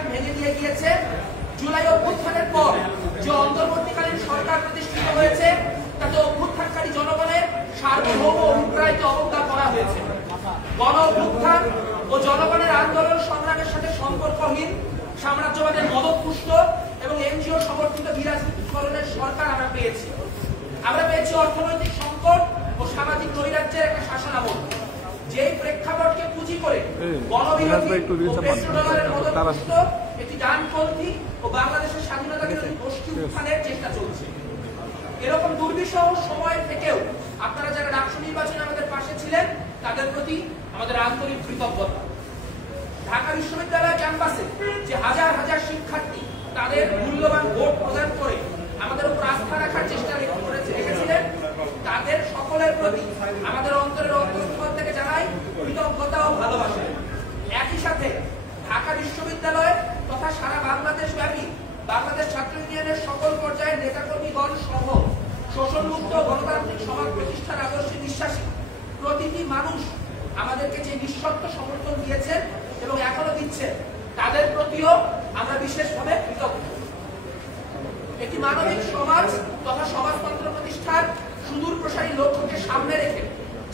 প্রতিষ্ঠান ভেঙে দিয়ে গিয়েছে। জুলাই অভ্যুত্থানের পর যে অন্তর্বর্তীকালীন সরকার প্রতিষ্ঠিত হয়েছে তাতে অভ্যুত্থানকারী জনগণের সার্বভৌম অভিপ্রায়কে অবজ্ঞা করা হয়েছে। গণ অভ্যুত্থান ও জনগণের আন্দোলন সংগ্রামের সাথে সম্পর্কহীন সাম্রাজ্যবাদের মদতপুষ্ট এবং এনজিও সমর্থিত বিরাজনীতিকরণের সরকার আমরা পেয়েছি। আমরা পেয়েছি অর্থনৈতিক সংকট ও সামাজিক নৈরাজ্যের একটা শাসনামল, যেই প্রেক্ষাপটকে পুঁজি করে গণবিরোধী ও পেট্রোডলারের মদতপুষ্ট একটি ডানপন্থী ও বাংলাদেশের স্বাধীনতা বিরোধী গোষ্ঠী উত্থানের চেষ্টা চলছে। এরকম দুর্বিষহ সময় থেকেও আপনারা যারা ডাকসু নির্বাচনে আমাদের পাশে ছিলেন তাদের প্রতি আমাদের আন্তরিক কৃতজ্ঞতা। ঢাকা বিশ্ববিদ্যালয় ক্যাম্পাসে যে হাজার হাজার শিক্ষার্থী তাদের মূল্যবান ভোট প্রদান করে আমাদের উপর আস্থা রাখার চেষ্টা রেখেছিলেন, তাদের সকলের প্রতি আমাদের অন্তরের অন্তঃস্থল থেকে জানাই কৃতজ্ঞতা ও ভালোবাসা। একই সাথে ঢাকা বিশ্ববিদ্যালয় তথা সারা বাংলাদেশ ব্যাপী বাংলাদেশ ছাত্র ইউনিয়নের সকল পর্যায়ের নেতাকর্মীগণ সহ শোষণমুক্ত গণতান্ত্রিক সমাজ প্রতিষ্ঠার আদর্শে বিশ্বাসী প্রতিটি মানুষ আমাদেরকে যে নিঃশর্ত সমর্থন দিয়েছেন এবং এখনো দিচ্ছেন তাদের প্রতিও আমরা বিশেষভাবে কৃতজ্ঞ। একটি মানবিক সমাজ তথা সমাজতন্ত্র প্রতিষ্ঠার সুদূর প্রসারী লক্ষ্যকে সামনে রেখে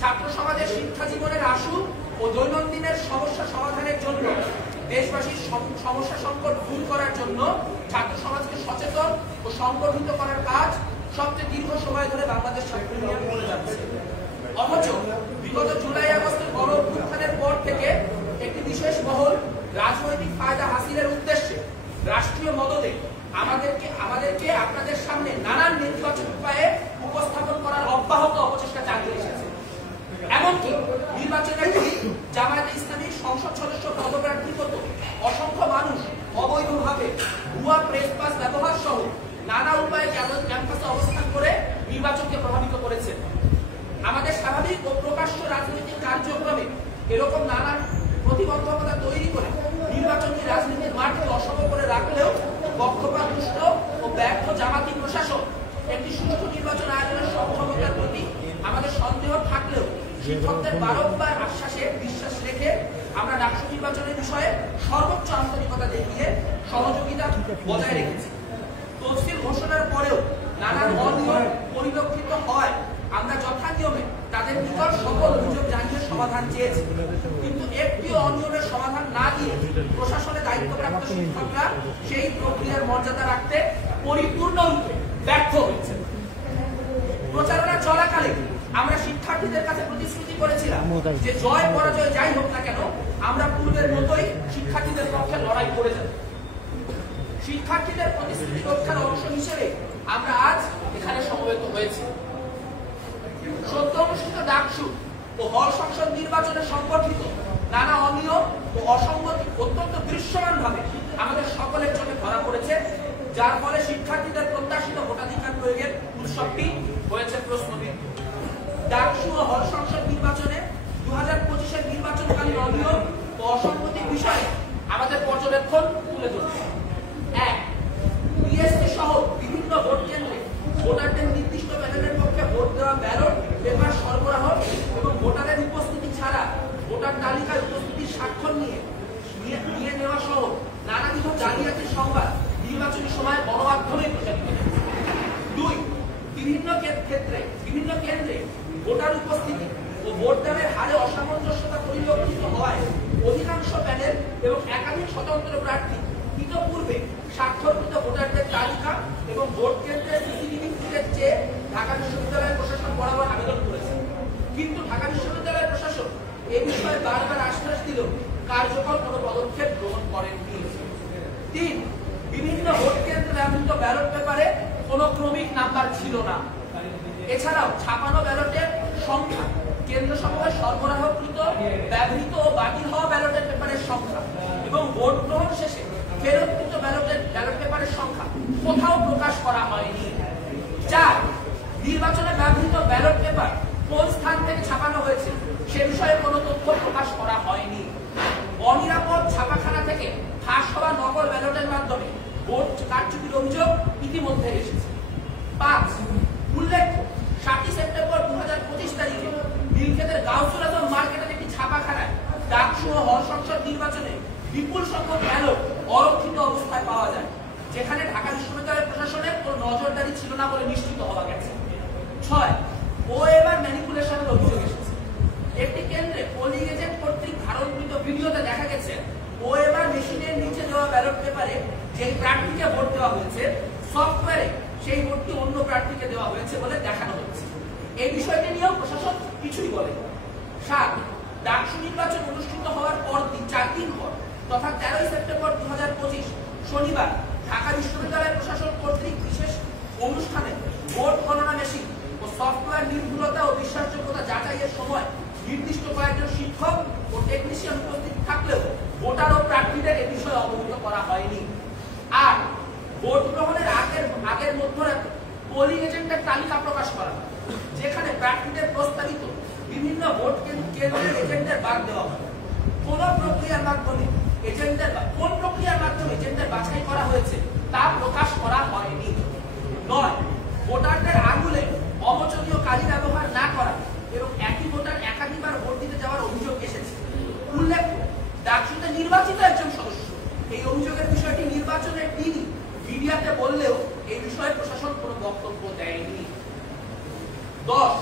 ছাত্র সমাজের শিক্ষা জীবনের আশু ও দৈনন্দিনের সমস্যা সমাধানের জন্য দেশবাসীর সমস্যা সংকট দূর করার জন্য ছাত্র সমাজকে সচেতন ও সংগঠিত করার কাজ সবচেয়ে দীর্ঘ সময় ধরে বাংলাদেশ ছাত্র ইউনিয়ন করে যাচ্ছে। অথচ বিগত জুলাই আগস্টের গণ অভ্যুত্থানের পর থেকে একটি বিশেষ মহল রাজনৈতিক ফায়দা হাসিলের উদ্দেশ্যে রাষ্ট্রীয় মদদে আমাদেরকে আপনাদের সামনে নানান নেতিবাচক উপায়ে উপস্থাপন করার অব্যাহত অপচেষ্টা চালিয়ে এসেছে। এমনকি নির্বাচনের দিন জামায়াতে ইসলামীর সংসদ সদস্য পদপ্রার্থীগত অসংখ্য মানুষ অবৈধভাবে ভুয়া প্রেস পাস ব্যবহার সহ নানা উপায়ে ক্যাম্পাসে অবস্থান করে নির্বাচনকে প্রভাবিত করেছেন। আমাদের স্বাভাবিক ও প্রকাশ্য রাজনৈতিক কার্যক্রমে এরকম নানান প্রতিবন্ধকতা তৈরি করে নির্বাচনী রাজনীতির মাঠকে অসম করে রাখলেও পক্ষপাতদুষ্ট ও ব্যর্থ জামাতি প্রশাসন একটি সুষ্ঠু নির্বাচন আয়োজনের সক্ষমতার প্রতি আমাদের সন্দেহ থাকলেও শিক্ষকদের বারংবার আশ্বাসে বিশ্বাস রেখে আমরা ডাকসু নির্বাচনের বিষয়ে সর্বোচ্চ আন্তরিকতা দেখিয়ে সহযোগিতা বজায় রেখেছি। তফসিল ঘোষণার পরেও নানান অনিয়ম পরিলক্ষিত হয় আমরা যথানিয়মে তাদের নিকট সকল অভিযোগ জানিয়ে সমাধান চেয়েছি, কিন্তু একটি অনিয়মের সমাধান না দিয়ে প্রশাসনে দায়িত্বপ্রাপ্ত শিক্ষকরা সেই প্রক্রিয়ার মর্যাদা রাখতে পরিপূর্ণরূপে ব্যর্থ হয়েছে। প্রচারণা চলাকালে আমরা শিক্ষার্থীদের কাছে প্রতিশ্রুতি করেছিলাম যে জয় পরাজয় যাই হোক না কেন আমরা পূর্বের মতোই শিক্ষার্থীদের পক্ষে লড়াই করে যাব। শিক্ষার্থীদের প্রতিশ্রুতি রক্ষার অংশ হিসেবে আমরা আজ এখানে সমবেত হয়েছি। সদ্য অনুষ্ঠিত ডাকসু ও হল সংসদ নির্বাচনে সংগঠিত নানা অনিয়ম ও অসঙ্গতি অত্যন্ত দৃশ্যমানভাবে আমাদের সকলের চোখে ধরা পড়েছে, যার ফলে শিক্ষার্থীদের প্রত্যাশিত ভোটাধিকার প্রয়োগের উৎসবটি হয়েছে প্রশ্নবিদ্ধ। ডাকসু ও হল সংসদ নির্বাচনে 2025-এর নির্বাচনকালীন অনিয়ম ও অসঙ্গতির বিষয়ে আমাদের পর্যবেক্ষণ তুলে ধরছে। 1. বিএসসি সহ বিভিন্ন ভোট কেন্দ্রে ভোটারদের নির্দিষ্ট প্যানেলের পক্ষে ভোট দেওয়া ব্যালট পেপার সরবরাহ এবং ভোটারের উপস্থিতি ছাড়া ভোটার তালিকায় উপস্থিতির স্বাক্ষর নিয়ে নেওয়া সহ নানাবিধ জালিয়াতির সংবাদ নির্বাচনী সময় গণমাধ্যমে প্রচারিত। 2. বিভিন্ন কেন্দ্রে ভোটার উপস্থিতি ও ভোটদানের হারে অসামঞ্জস্যতা পরিলক্ষিত হওয়ায় অধিকাংশ প্যানেল এবং একাধিক স্বতন্ত্র প্রার্থী ইতপূর্বে স্বাক্ষরকৃত ভোটারদের তালিকা এবং ভোট কেন্দ্রের সিসিটিভি ফুটেজ চেয়ে ঢাকা বিশ্ববিদ্যালয় প্রশাসন বরাবর আবেদন করেছে, কিন্তু ঢাকা বিশ্ববিদ্যালয় প্রশাসন এ বিষয়ে বারবার আশ্বাস দিলেও কার্যকর কোনো পদক্ষেপ গ্রহণ করেননি। 3. বিভিন্ন ভোট কেন্দ্রে ব্যবহৃত ব্যালট পেপারে কোনো ক্রমিক নাম্বার ছিল না। এছাড়াও ছাপানো ব্যালটের সংখ্যা, কেন্দ্রসমূহে সরবরাহকৃত ব্যবহৃত ও বাতিল হওয়া ব্যালটের পেপারের সংখ্যা এবং ভোট গ্রহণ শেষে ফেরতকৃত ব্যালট পেপারের সংখ্যা কোথাও প্রকাশ করা হয়নি। 4. নির্বাচনে ব্যবহৃত ব্যালট পেপার কোন স্থান থেকে ছাপানো হয়েছে সে বিষয়ে কোনো তথ্য প্রকাশ করা হয়নি। অনিরাপদ ছাপাখানা থেকে ফাঁস হওয়া নকল ব্যালটের মাধ্যমে ভোট কারচুপির অভিযোগ ইতিমধ্যে এসেছে। 5. উল্লেখ্য 7 সেপ্টেম্বর 2025 তারিখে নীলক্ষেতের গাউসুল আজম মার্কেটের একটি ছাপাখানায় ডাকসু ও হল সংসদ নির্বাচনে বিপুল সংখ্যক ব্যালট অরক্ষিত অবস্থায় পাওয়া যায়, যেখানে ঢাকা বিশ্ববিদ্যালয় প্রশাসনের কোনো নজরদারি ছিল না বলে নিশ্চিত হওয়া গেছে। 6, ওএমআর ম্যানিপুলেশনের অভিযোগ এসেছে। একটি কেন্দ্রে পোলিং এজেন্ট কর্তৃক ধারণকৃত ভিডিওতে দেখা গেছে ওএমআর মেশিনের নিচে দেওয়া ব্যালট পেপারে যে প্রার্থীকে ভোট দেওয়া হয়েছে, সফটওয়্যারে সেই ভোটটি অন্য প্রার্থীকে দেওয়া হয়েছে বলে দেখানো হচ্ছে। এই বিষয়টি নিয়েও প্রশাসন কিছুই বলে। 7, ডাকসু নির্বাচন অনুষ্ঠিত হওয়ার পর 4 দিন পর তথা 13 সেপ্টেম্বর 2025 শনিবার ঢাকা বিশ্ববিদ্যালয় প্রশাসন কর্তৃক বিশেষ অনুষ্ঠানে ভোট গণনা মেশিন ও সফটওয়্যার নির্ভুলতা ও বিশ্বাসযোগ্যতা যাচাইয়ের সময় নির্দিষ্ট কয়েকজন শিক্ষক ও টেকনিশিয়ান উপস্থিত থাকলেও ভোটার ও প্রার্থীদের এ বিষয়ে অবহিত করা হয়নি। আর ভোট গ্রহণের আগের মধ্যরাতে পোলিং এজেন্টের তালিকা প্রকাশ করা হয়, যেখানে প্রার্থীদের প্রস্তাবিত বিভিন্ন ভোট কেন্দ্রের এজেন্টদের বাদ দেওয়া হয়। কোন প্রক্রিয়ার মাধ্যমে এজেন্টদের বাছাই করা হয়েছে তা প্রকাশ করা হয়নি। 9, ভোটারদের আঙুলে অবচনীয় কালি ব্যবহার না করা এবং একই ভোটার একাধিকবার ভোট দিতে যাওয়ার অভিযোগ এসেছে। উল্লেখ্য, ডাকসুতে নির্বাচিত একজন সদস্য এই অভিযোগের বিষয়টি নির্বাচনের দিনই মিডিয়াতে বললেও এই বিষয়ে প্রশাসন কোনো বক্তব্য দেয়নি। 10,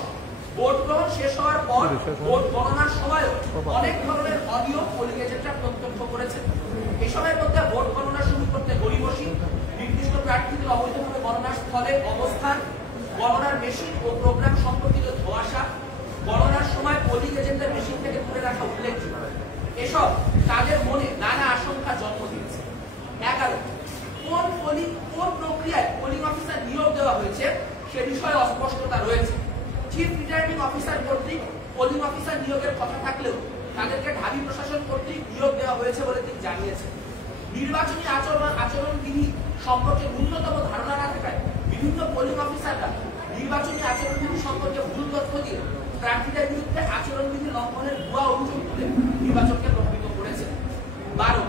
ভোট গ্রহণ শেষ হওয়ার পর ভোট গণনার সময়ও অনেক ধরনের অনিয়ম পোলিং এজেন্টরা প্রত্যক্ষ করেছেন। এসবের মধ্যে ভোট গণনা শুরু করতে গড়িমসি, নির্দিষ্ট প্রার্থীদের অবৈধভাবে গণনার স্থলে অবস্থান, গণনার মেশিন ও প্রোগ্রাম সম্পর্কিত ধোঁয়াশা, গণনার সময় পোলিং এজেন্টদের মেশিন থেকে তুলে রাখা উল্লেখযোগ্য। এসব তাদের মনে নানা আশঙ্কা জন্ম দিয়েছে। 11, কোন প্রক্রিয়ায় পোলিং অফিসার নিয়োগ দেওয়া হয়েছে সে বিষয়ে অস্পষ্টতা রয়েছে। চিফ রিটার্নিং অফিসার কর্তৃক পোলিং অফিসার নিয়োগের কথা থাকলেও তাদেরকে ঢাবি প্রশাসন কর্তৃক নিয়োগ দেওয়া হয়েছে বলে তিনি জানিয়েছেন। নির্বাচনী আচরণবিধি সম্পর্কে ন্যূনতম ধারণা না থাকায় বিভিন্ন পোলিং অফিসাররা নির্বাচনী আচরণবিধি সম্পর্কে ভুল তথ্য দিয়ে প্রার্থীদের বিরুদ্ধে আচরণবিধি লঙ্ঘনের ভুয়া অভিযোগ তুলে নির্বাচনকে প্রভাবিত করেছে। 12,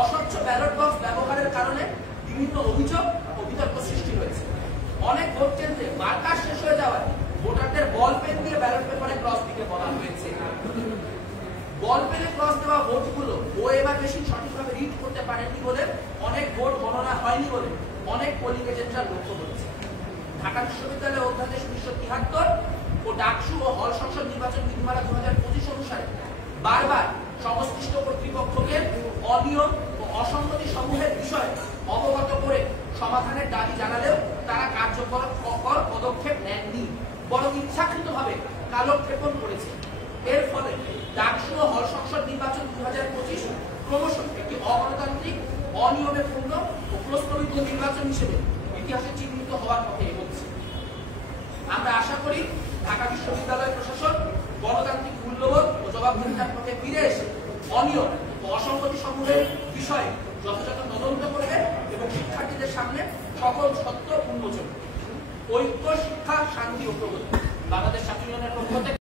অস্বচ্ছ ব্যালট বক্স ব্যবহারের কারণে বিভিন্ন অভিযোগ ও বিতর্ক সৃষ্টি হয়েছে। অনেক ভোট কেন্দ্রে মার্কার শেষ হয়ে যাওয়ায় ভোটারদের বল পেন দিয়ে ব্যালট পেপারে ক্রস দিতে বলা হয়েছে। বল পেনে ক্রস দেওয়া ভোটগুলো ওএমআর মেশিন সঠিকভাবে রিড করতে পারেনি বলে অনেক ভোট গণনা হয়নি বলে অনেক পোলিং এজেন্টরা লক্ষ্য করেছে। ঢাকা বিশ্ববিদ্যালয়ের অধ্যাদেশ 1973 ও ডাকসু ও হল সংসদ নির্বাচন বিধিমালা 2025 অনুসারে বারবার সংশ্লিষ্ট কর্তৃপক্ষকে অনিয়ম ও অসঙ্গতি সমূহের বিষয়ে অবগত করে সমাধানের দাবি জানালেও তারা কার্যকর পদক্ষেপ নেননি, বরং ইচ্ছাকৃতভাবে কালক্ষেপণ করেছে। এর ফলে ডাকসু ও হল সংসদ নির্বাচন 2025 ক্রমশ একটি অগণতান্ত্রিক, অনিয়মে পূর্ণ ও প্রস্তাবিত নির্বাচন হিসেবে ইতিহাসে চিহ্নিত হওয়ার পথে এগোচ্ছে। আমরা আশা করি ঢাকা বিশ্ববিদ্যালয় প্রশাসন গণতান্ত্রিক মূল্যবোধ ও জবাবদিহিতার পথে ফিরে এসে অনিয়ম ও অসঙ্গতি সমূহের বিষয়ে যথাযথ তদন্ত করবে এবং শিক্ষার্থীদের সামনে সকল সত্য উন্মোচন। ঐক্য, শিক্ষা, শান্তি ও প্রগতি। বাংলাদেশ ছাত্র ইউনিয়নের পক্ষ থেকে